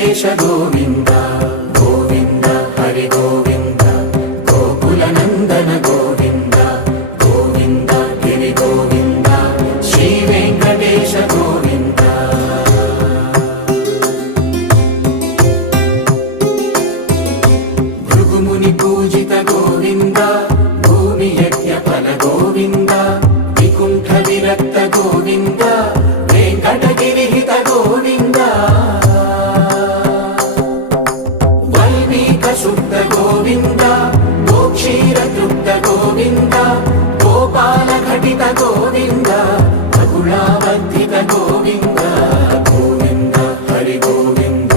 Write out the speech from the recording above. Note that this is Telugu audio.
వెంకటేశ గోవింద గోవింద హరి గోవింద గోకుల నందన గోవింద గోవింద గిరి గోవింద శ్రీ వెంకటేశ గోవింద భృగుముని పూజిత గోవింద భూమి యజ్ఞ ఫల గోవింద వికుంఠ విరక్త గోవింద వెంకటగిరిహిత గోవింద వల్మీక శుద్ధ గోవింద గోక్షీర తృప్త గోవింద గోపాల ఘటిత గోవింద